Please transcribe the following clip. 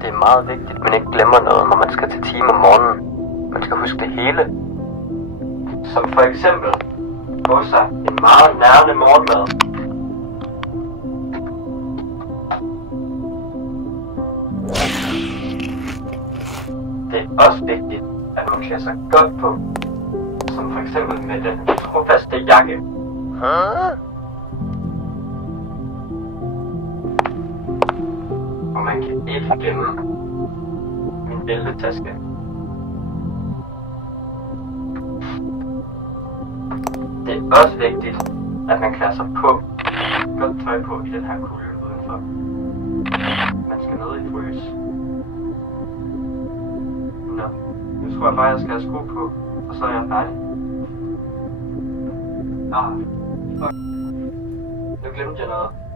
Det er meget vigtigt, at man ikke glemmer noget, når man skal til time om morgenen. Man skal huske det hele. Som for eksempel få sig en meget nærende morgenmad. Det er også vigtigt, at man klæder sig godt på. Som for eksempel med den trofaste jakke. Og man kan ikke glemme min bæltetaske. Det er også vigtigt, at man klæder sig på. Godt tøj på i den her kulde udenfor. Man skal ned i frys. Nå, nu tror jeg bare, jeg skal have sko på, og så er jeg færdig. Fuck. Nu glemte jeg noget.